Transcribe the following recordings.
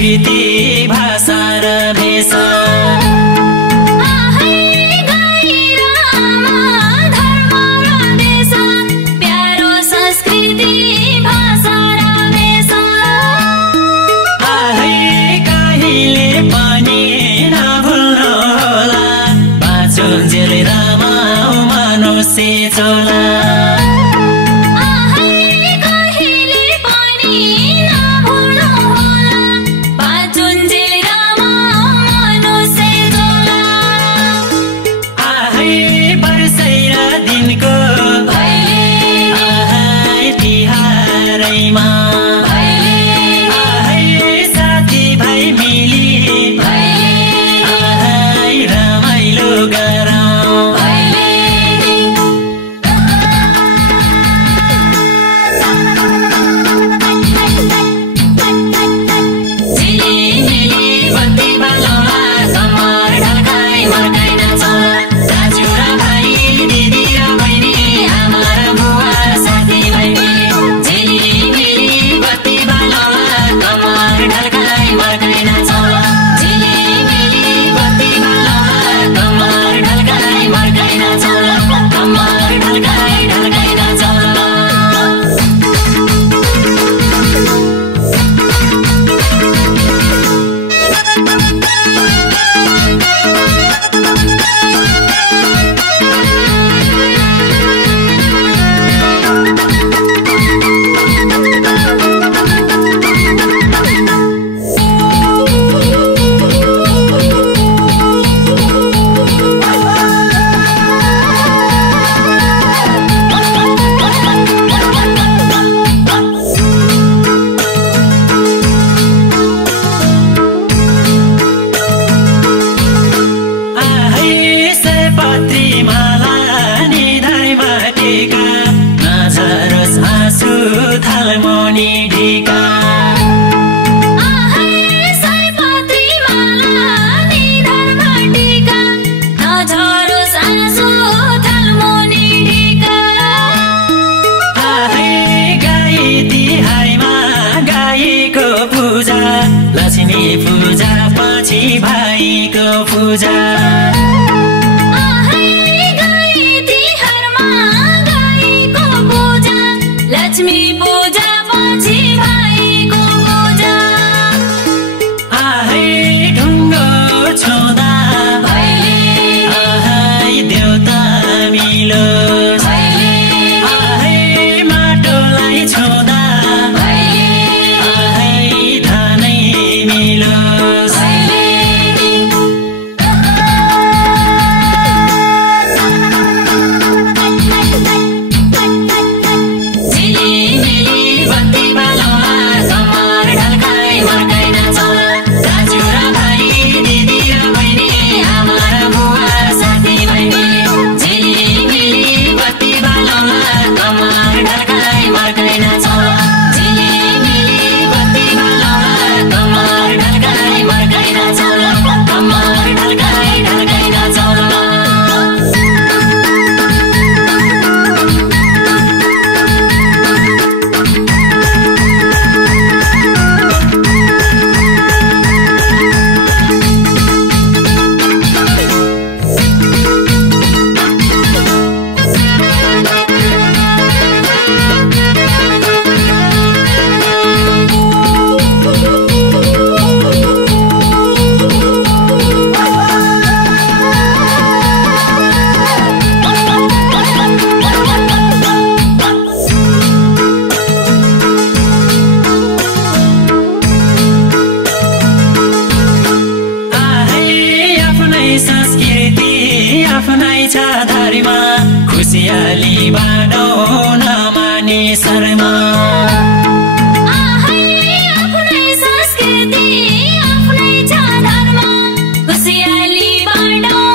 संस्कृति भाषा र भेष चोला कहिले पनि नभुल्नु होला बाँचुन्जेल रामा मनुष्य चोला आहै वर्षै र दिनको आहै तिहारैमा आहै साथी भाइ मिली आहै रमाइलो गरौँ लक्ष्मी पूजा पछि भाइको पूजा आहै गाई तिहारमा गाईको पूजा लक्ष्मी पूजा पछि भाइको पूजा आहै ढुङ्गो छुँदा आहै देउता मिलोस् आहै माटोलाई छुँदा आफ्नै छ धर्म खुसियाली बाँडौँ नमाने शर्मा आहै आफ्नै संस्कृति आफ्नै छ धर्म खुसियाली बाँडौँ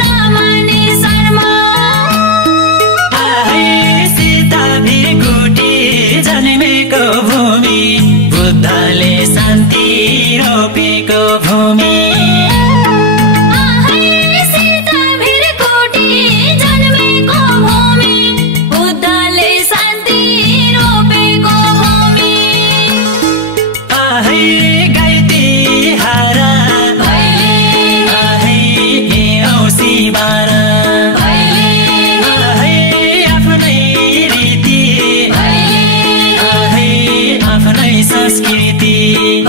नमाने शर्मा आहै सीता भिरकुटी जन्मेको भूमि बुद्धले शान्ति रोपेको भूमि गाई संस्कृति